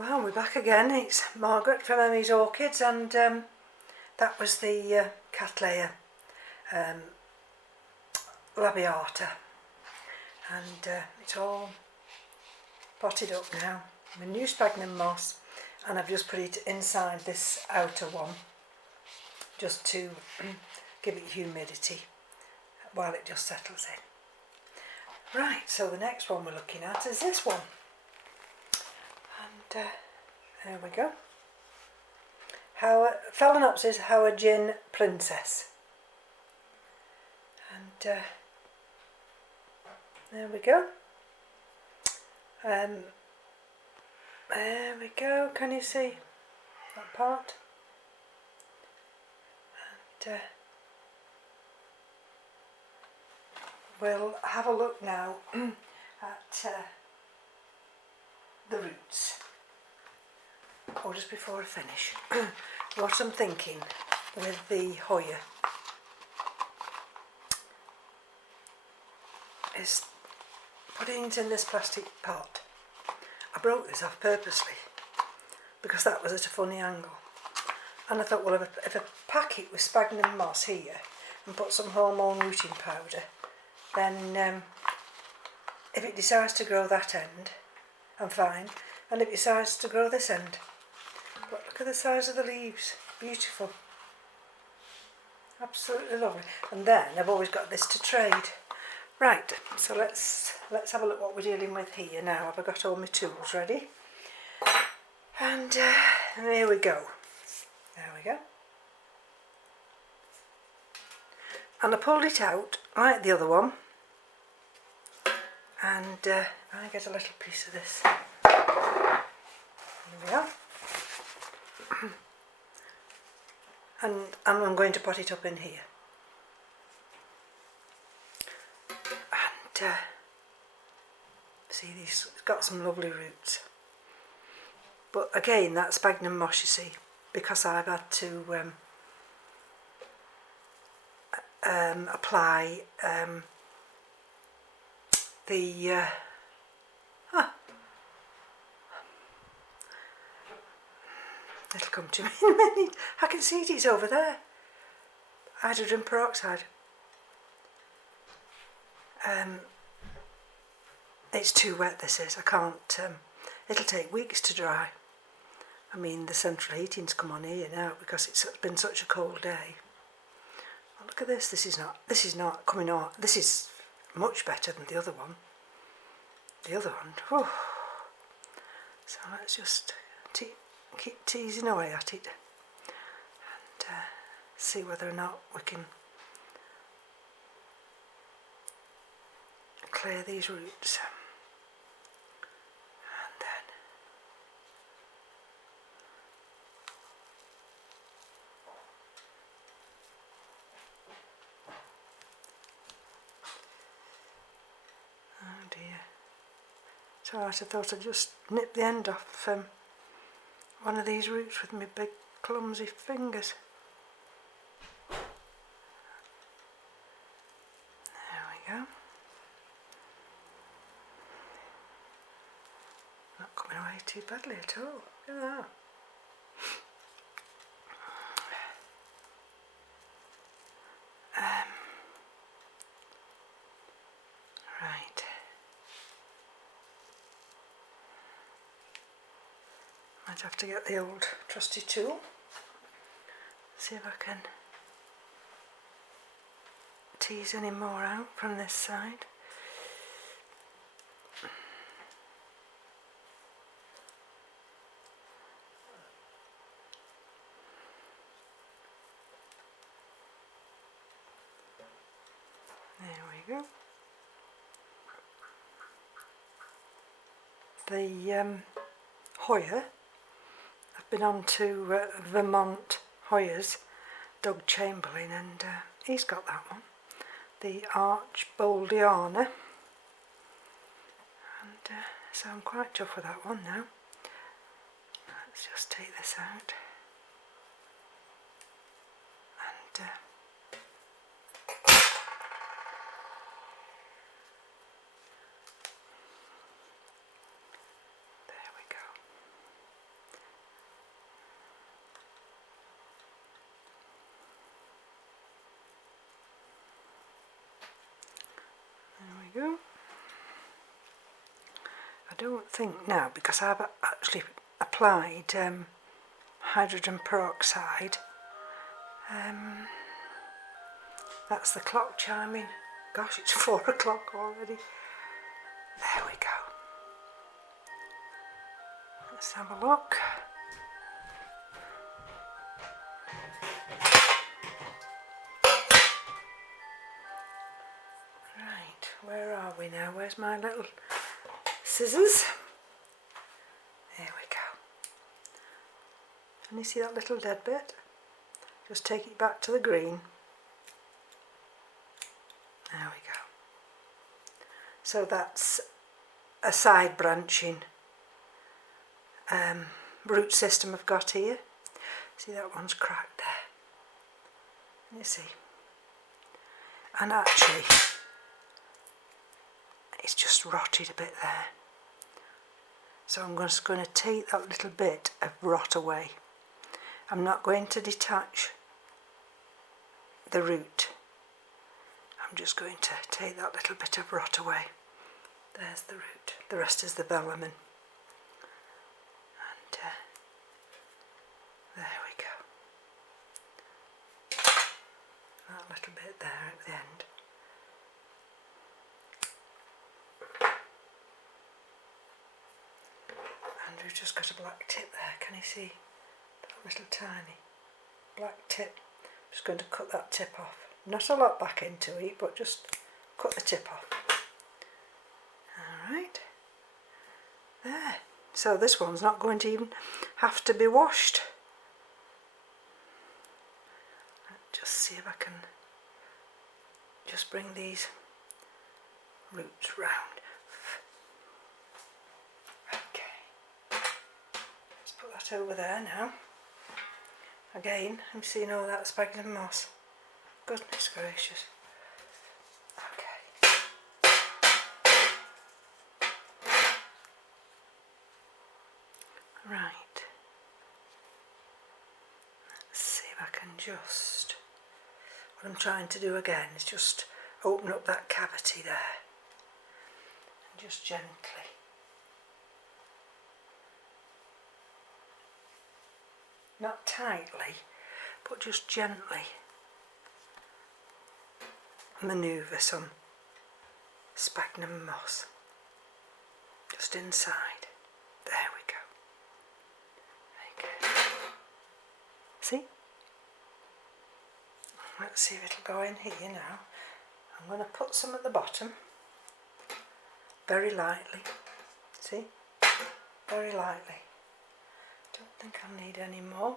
Well, we're back again. It's Margaret from M.E.s Orchids, and that was the Cattleya labiata, and it's all potted up now. My new sphagnum moss, and I've just put it inside this outer one just to give it humidity while it just settles in. Right, so the next one we're looking at is this one. And there we go. Phalaenopsis Haur Jin Princess. And there we go. There we go. Can you see that part? And we'll have a look now at the roots. Or just before I finish, what I'm thinking with the Hoya is putting it in this plastic pot. I broke this off purposely because that was at a funny angle, and I thought, well, if I pack it with sphagnum moss here and put some hormone rooting powder, then if it decides to grow that end, I'm fine, and if it decides to grow this end. But look at the size of the leaves, beautiful, absolutely lovely. And then I've always got this to trade. Right, so let's have a look what we're dealing with here now. I've got all my tools ready, and there we go. There we go. And I pulled it out like the other one, and I get a little piece of this. There we are. And I'm going to pot it up in here. And see, these it's got some lovely roots. But again, that sphagnum moss, you see, because I've had to apply the it'll come to me in a minute. I can see it is over there. Hydrogen peroxide. It's too wet, this is. I can't. It'll take weeks to dry. I mean, the central heating's come on here now because it's been such a cold day. Oh, look at this. This is not coming on. This is much better than the other one. The other one. Whew. So let's just keep teasing away at it and see whether or not we can clear these roots. And then oh dear, it's alright. I thought I'd just nip the end off one of these roots with my big clumsy fingers. There we go. Not coming away too badly at all. Look at that. Right. Might have to get the old trusty tool. See if I can tease any more out from this side. There we go. The Hoya, I've been on to Vermont Hoya's Doug Chamberlain, and he's got that one, the Archboldiana, and so I'm quite chuffed with that one now. Let's just take this out and there we go. we go. I don't think now, because I've actually applied hydrogen peroxide. That's the clock chiming. Gosh, it's 4 o'clock already. There we go. Let's have a look. Right, where are we now? Where's my little scissors? There we go. Can you see that little dead bit? Just take it back to the green. There we go. So that's a side branching root system I've got here. See, that one's cracked there. You see. And actually, it's just rotted a bit there. So I'm just going to take that little bit of rot away. I'm not going to detach the root. I'm just going to take that little bit of rot away. There's the root. The rest is the velamen. And there we go. That little bit there at the end. And we've just got a black tip there. Can you see that little tiny black tip? I'm just going to cut that tip off. Not a lot back into it, but just cut the tip off. Alright. There. So this one's not going to even have to be washed. Let's just see if I can just bring these roots round. Okay. Let's put that over there now. Again, I'm seeing all that sphagnum moss. Goodness gracious. Okay. Right. Let's see if I can just... What I'm trying to do again is just open up that cavity there. And just gently. Not tightly, but just gently manoeuvre some sphagnum moss just inside. There we go. Okay. See? Let's see if it'll go in here now. I'm going to put some at the bottom, very lightly. See? Very lightly. Don't think I'll need any more.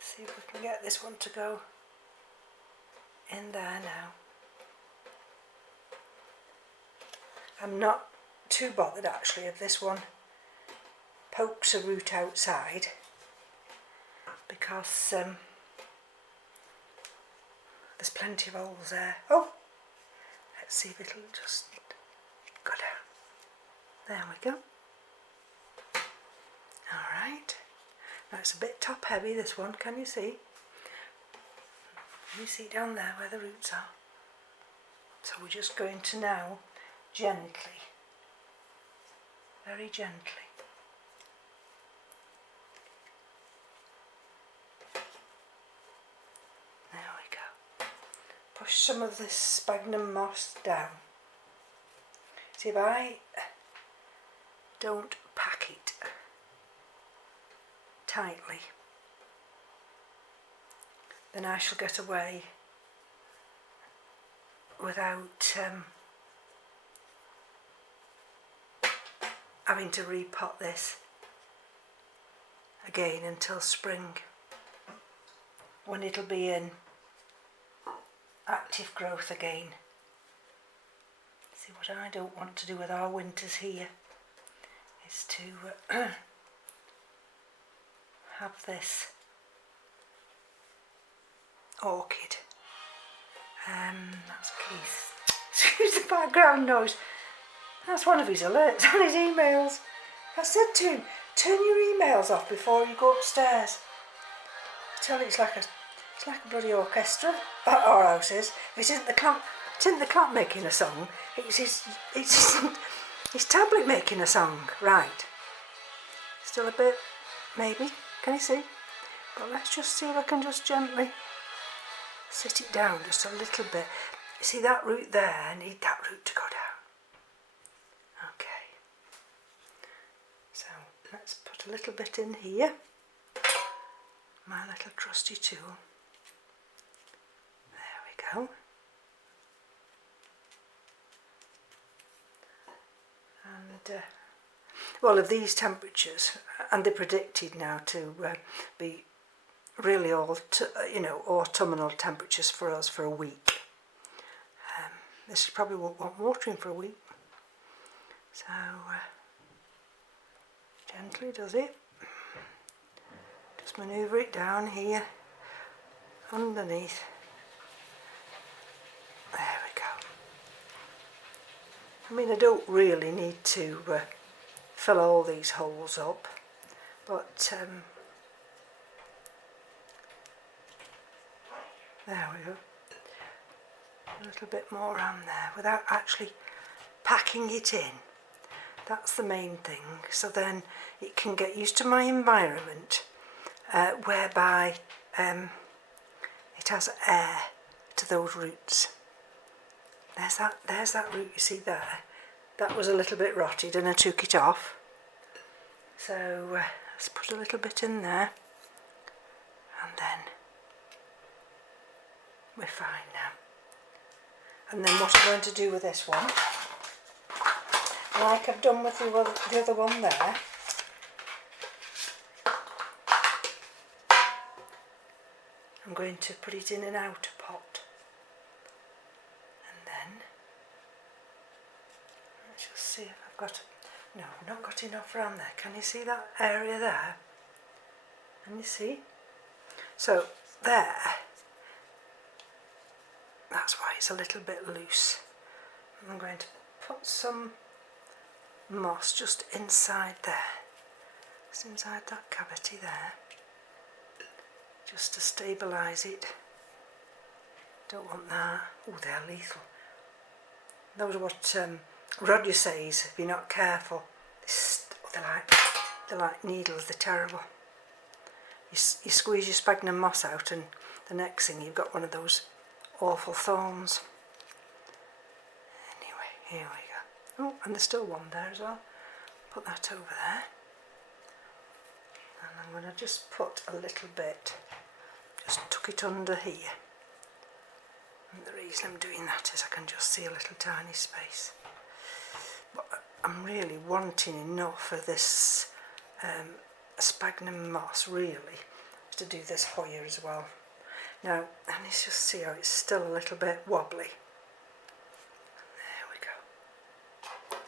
See if we can get this one to go in there now. I'm not too bothered actually if this one pokes a root outside, because there's plenty of holes there. Oh, let's see if it'll just go down. There we go. Alright, now it's a bit top heavy, this one, can you see? Can you see down there where the roots are? So we're just going to now gently, very gently, there we go, push some of this sphagnum moss down. See, if I don't pack it tightly, then I shall get away without having to repot this again until spring, when it'll be in active growth again. See, what I don't want to do with our winters here is to have this orchid. That's Keith. Excuse the background noise. That's one of his alerts on his emails. I said to him, turn your emails off before you go upstairs. I tell you, it's like a bloody orchestra. Our house is. If it isn't the isn't the clock making a song, it's his tablet making a song. Right. Still a bit, maybe. Can you see? But let's just see if I can just gently sit it down just a little bit. You see that root there? I need that root to go down. Okay. So let's put a little bit in here. My little trusty tool. There we go. And well, of these temperatures, and they're predicted now to be really autumnal temperatures for us for a week. This probably won't want watering for a week. So gently does it. Just manoeuvre it down here underneath. There we go. I mean, I don't really need to fill all these holes up, but there we go. A little bit more on there without actually packing it in. That's the main thing. So then it can get used to my environment, whereby it has air to those roots. There's that root you see there. That was a little bit rotted and I took it off. So let's put a little bit in there, and then we're fine now. And then what I'm going to do with this one, like I've done with the other one there, I'm going to put it in an outer pot. And then, let's just see if I've got, no, I've not got enough around there. Can you see that area there? Can you see? So there, that's why it's a little bit loose. I'm going to put some moss just inside there, just inside that cavity there, just to stabilise it. Don't want that. Oh, they're lethal. Those are what Roger says, if you're not careful. They're like needles, they're terrible. You squeeze your sphagnum moss out and the next thing you've got one of those awful thorns. Anyway, here we go. Oh, and there's still one there as well. Put that over there. And I'm going to just put a little bit, just tuck it under here. And the reason I'm doing that is I can just see a little tiny space. But I'm really wanting enough of this sphagnum moss, really, to do this Hoya as well. Now, and let's just see how it's still a little bit wobbly. There we go.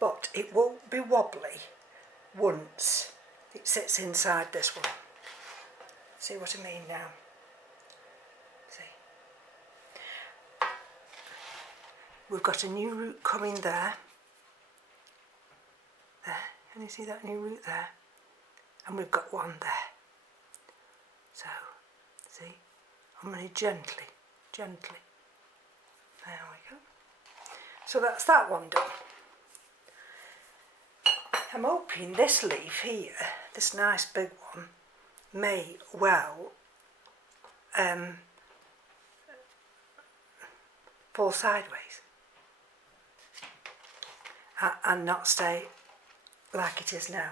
But it won't be wobbly once it sits inside this one. See what I mean now? See? We've got a new root coming there. There. Can you see that new root there? And we've got one there. So, see? I'm going to gently. There we go. So that's that one done. I'm hoping this leaf here, this nice big one, may well fall sideways and not stay like it is now.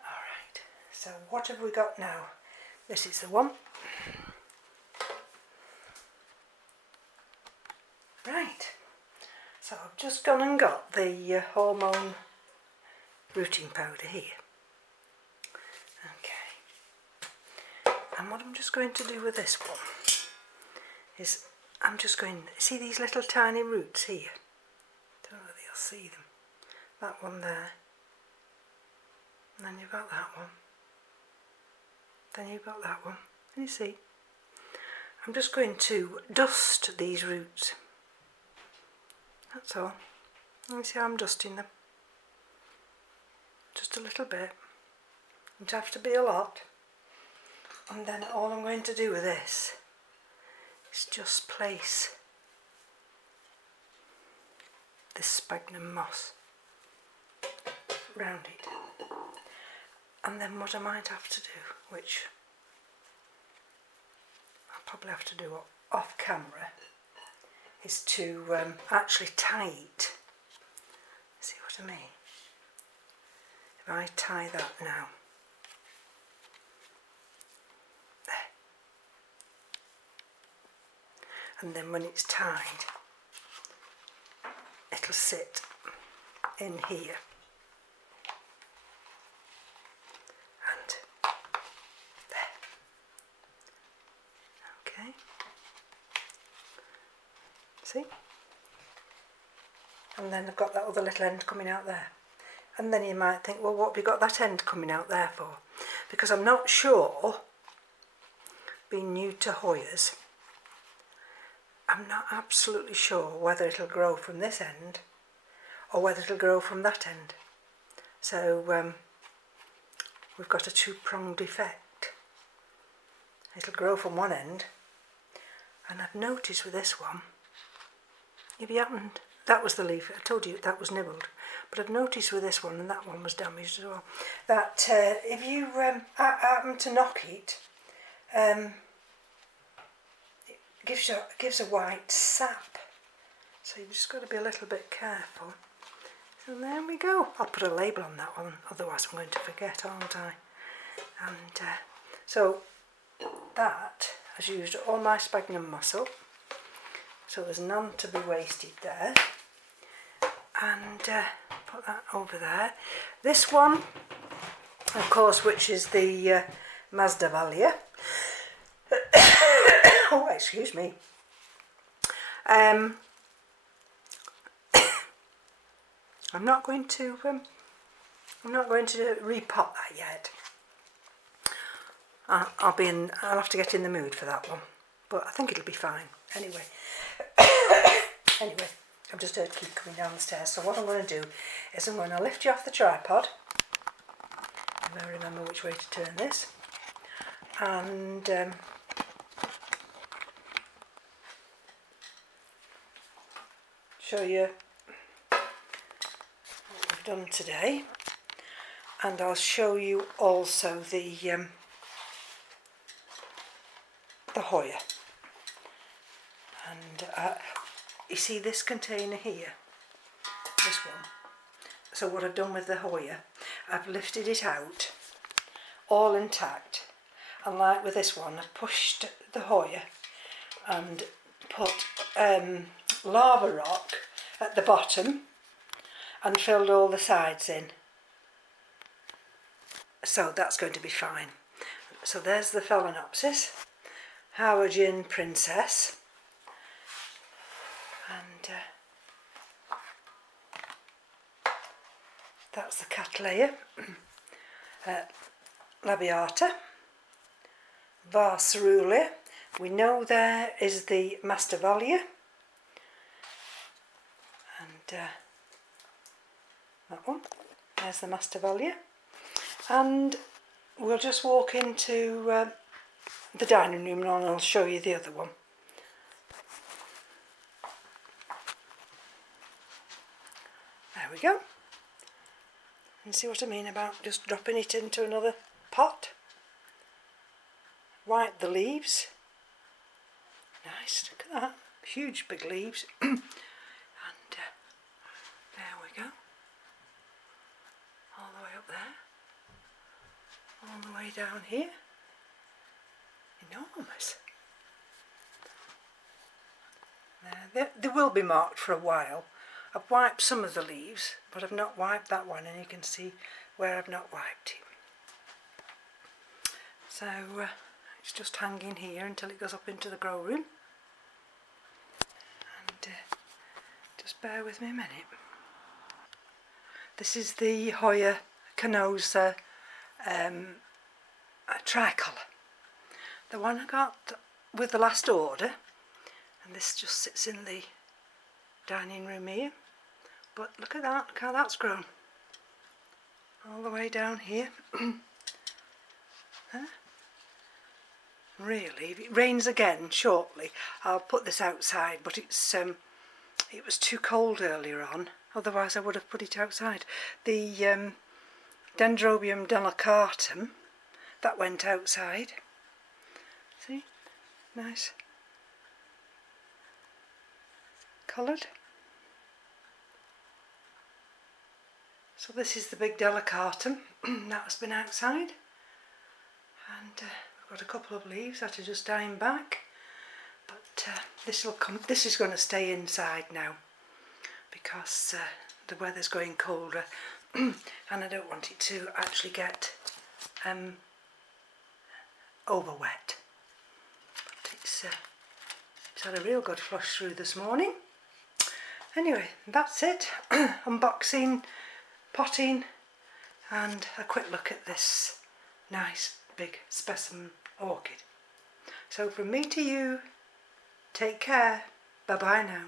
Alright, so what have we got now? This is the one. Right, so I've just gone and got the hormone rooting powder here. Okay, and what I'm just going to do with this one is I'm just going, see these little tiny roots here? Don't know whether you'll see them. That one there, and then you've got that one, then you've got that one. Can you see? I'm just going to dust these roots. That's all. You see how I'm dusting them? Just a little bit. It doesn't have to be a lot. And then all I'm going to do with this is just place this sphagnum moss round it. And then what I might have to do, which I'll probably have to do off camera, is to actually tie it. See what I mean? If I tie that now, there, and then when it's tied, it'll sit in here. And there. Okay. See? And then I've got that other little end coming out there. And then you might think, well, what have you got that end coming out there for? Because I'm not sure, being new to Hoyas, I'm not absolutely sure whether it'll grow from this end or whether it'll grow from that end. So we've got a two-pronged effect. It'll grow from one end, and I've noticed with this one, if you haven't, that was the leaf, I told you that was nibbled, but I've noticed with this one, and that one was damaged as well, that if you happen to knock it, it gives a white sap, so you've just got to be a little bit careful. So there we go. I'll put a label on that one, otherwise I'm going to forget, aren't I? And so that has used all my sphagnum mussel, so there's none to be wasted there. And put that over there. This one, of course, which is the Masdevallia. Oh, excuse me. I'm not going to repot that yet. I'll have to get in the mood for that one, but I think it'll be fine anyway. Anyway, I've just heard keep coming down the stairs, so what I'm going to do is I'm going to lift you off the tripod, and I remember which way to turn this, and show you what we've done today, and I'll show you also the Hoya. And you see this container here, this one. So what I've done with the Hoya, I've lifted it out, all intact, and like with this one, I've pushed the Hoya and put lava rock at the bottom and filled all the sides in. So that's going to be fine. So there's the phalaenopsis, Haur Jin Princess, and that's the Cattleya, Labiata, Varcerulia. We know there is the Masdevallia, and that one, there's the Masdevallia, and we'll just walk into the dining room and I'll show you the other one. There we go. And see what I mean about just dropping it into another pot. Wipe the leaves. Nice, look at that. Huge big leaves. And there we go. All the way up there. All the way down here. Enormous. They will be marked for a while. I've wiped some of the leaves, but I've not wiped that one, and you can see where I've not wiped it. So it's just hanging here until it goes up into the grow room. And just bear with me a minute. This is the Hoya canosa tricolour. The one I got with the last order, and this just sits in the dining room here. But look at that, look how that's grown. All the way down here. Huh? really. If it rains again shortly, I'll put this outside, but it's it was too cold earlier on, otherwise I would have put it outside. The Dendrobium delicatum, that went outside. See? Nice. Coloured. So this is the big delicatum, that has been outside. And we've got a couple of leaves that are just dying back. But this is going to stay inside now because the weather's going colder and I don't want it to actually get over wet. But it's had a real good flush through this morning. Anyway, that's it. Unboxing, potting, and a quick look at this nice big specimen orchid. So from me to you, take care. Bye bye now.